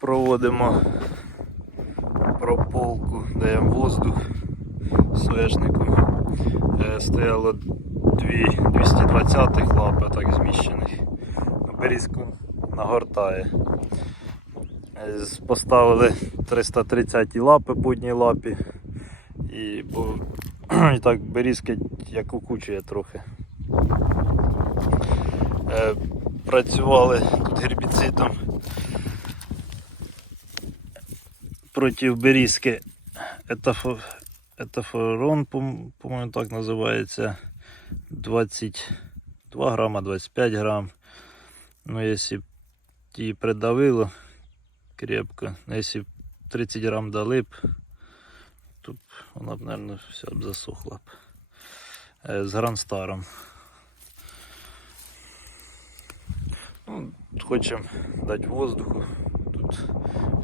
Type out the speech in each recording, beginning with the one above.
проводимо прополку, даємо воздух соєшнику. Е, Стояло дві 220 лапи, так зміщених. Берізку нагортає. Е, Поставили 330 лапи по одній лапі. І, бо, і так берізки як укучує трохи. Е, працювали тут гербіцидом проти берізки етафо, етафорон, по- по-моєму, так називається. 22 грама, 25 грам. Ну, якщо б її придавило крепко, ну, якщо б 30 грам дали б, то б вона б, мабуть, вся б засохла б. Е, З гранстаром. Ну, хочемо дати воздуху. Тут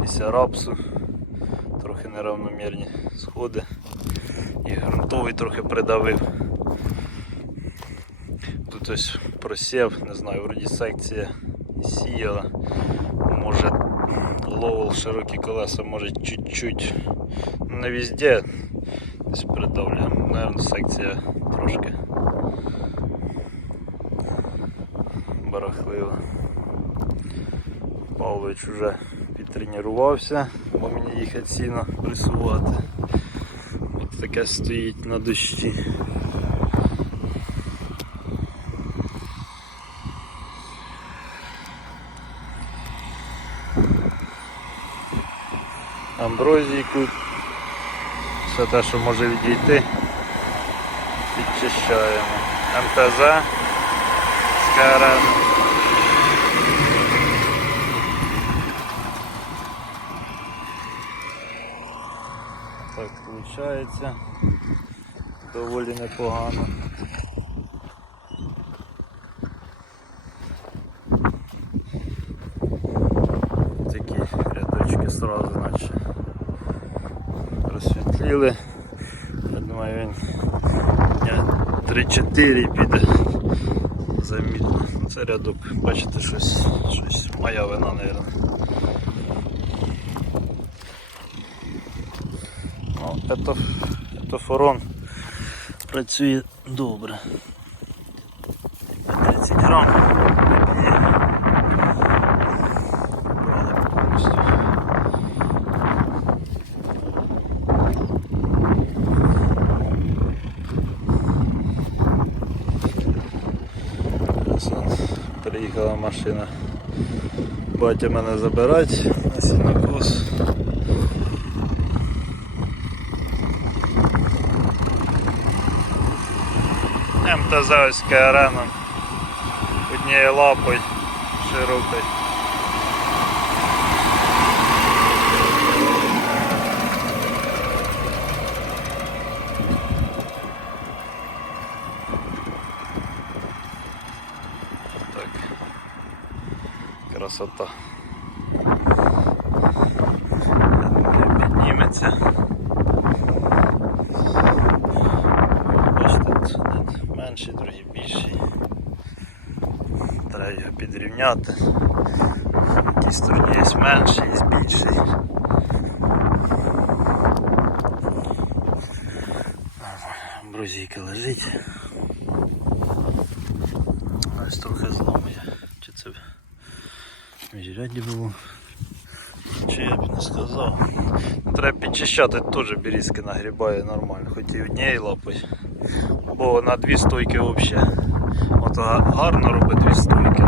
після рапсу Трохи неравномірні сходи. І ґрунтовий трохи придавив. Тут ось просів, не знаю, вроді секція сіяла. Може ловол широкі колеса, може чуть-чуть. Не везде десь придавлює. Наверно, секція трошки барахлива. Павлович вже підтренувався, бо мені їхати сіно пресувати. От таке стоїть на дощі. Амброзійку, все те, що може відійти, підчищаємо. МТЗ з КРН. Так виходить. Доволі непогано. Такі рядочки сразу наче розсвітліли. Я думаю він дня 3-4 піде замітно. Це рядок, бачите, щось, щось моя вина, мабуть. Етофорон працює добре. 30 грам. Приїхала машина. Батя мене забирати на сінокос. МТЗ ось КРН однією лапою широкою. Так. Красота. Другий. Треба його підрівняти. В тій стороні є менший, є більший. Брузійка лежить. Ось трохи зламує. Чи це міжряді було? Чи я б не сказав. Треба підчищати, теж берізки нагрібає нормально, хоч і однією лапою. Бо на дві стойки взагалі. От гарно робить дві стойки.